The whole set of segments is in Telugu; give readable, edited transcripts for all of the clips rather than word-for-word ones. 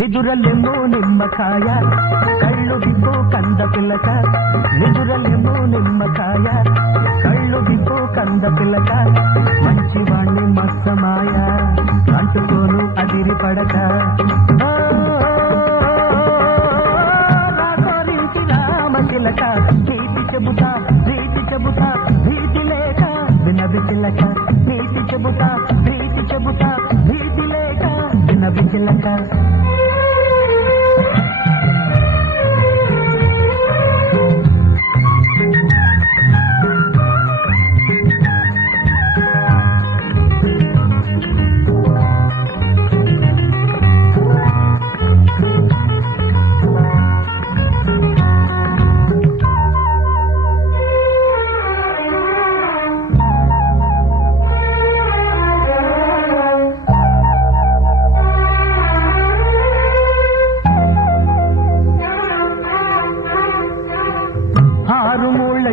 నిదురలెమ్మో నిమ్మకాయ కళ్ళు విప్పు కంద పిల్లక నిదురలెమ్మో నిమ్మకాయ కళ్ళు విప్పు కంద పిల్లక మంచివాణ్ణి మస్తమాయ అంటుకోను అదిరి పడక రాకోరించి రామచిలక నీతి చెబుతా ప్రీతి చెబుతా భీతి లేక వినది చిలక నీతి చెబుతా ప్రీతి చెబుతా భీతి లేక వినది చిలక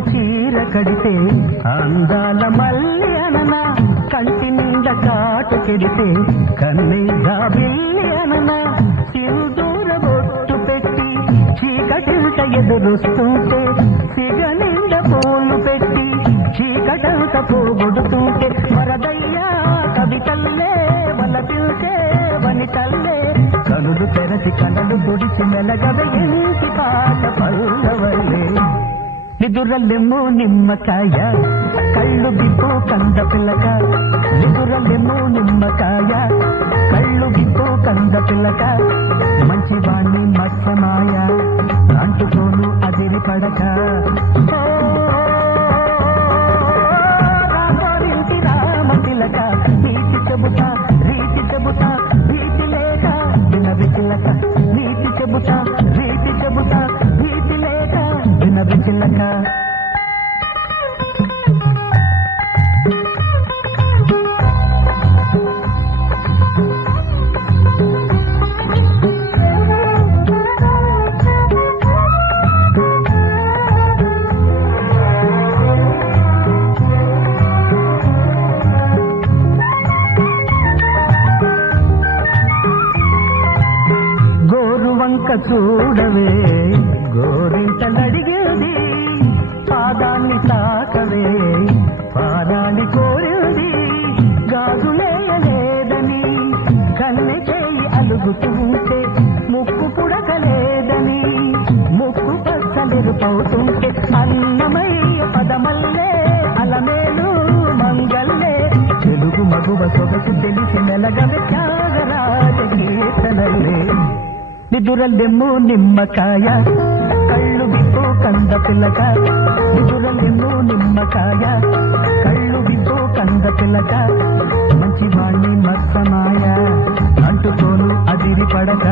చీర కడితే అందాల మల్లి అననా కంటి నిండా కాటు కెడితే కన్నీగా వెళ్ళి అననా సింధూర బొట్టు పెట్టి చీకటింట ఎదురుస్తుంటే సిగ నిండా పూలు పెట్టి చీకటంత పోగొడుతుంటే వరదయ్యా కవితల్లే వలపిల్సే వనితల్లే కనులు తెరచి కనులు తుడిచి మెలగవే ఇంటి పాట పల్లవల్లే నిదురలెమ్మో నిమ్మకాయ కళ్ళు విప్పు కంద పిల్లక నిదురలెమ్మో నిమ్మకాయ కళ్ళు విప్పు కంద పిల్లక మంచివాణ్ణి మత్స్యమాయ అంటుకోను అదిరి పడక రామోరింటి రామతిలక నీతి చెబుతా రీతి చెబుతా భీతి లేక వినవి చిలక నీతి చెబుతా రీతి చెబుతా భీతి లేక వినవి చిలక చూడవే గోరింటలడిగేది పాదాన్ని తాకవే పాదాన్ని కోరేది గాజులేయలేదని కన్నె చేయి అలుగుతుంటే ముక్కు పుడకలేదని ముక్కు పక్కలెరుపవుతుంటే అన్నమయ్య పదమల్లే అలమేలు మంగల్లే తెలుగు మగువ సొగసు తెలిసి మెలగవే త్యాగరాజ గీతనల్లే నిదురలెమ్మో నిమ్మకాయ కళ్ళు విప్పు కంద పిల్లక నిదురలెమ్మో నిమ్మకాయ కళ్ళు విప్పు కంద పిల్లక మంచివాణ్ణి మత్సమాయ అంటుకోను అదిరి పడక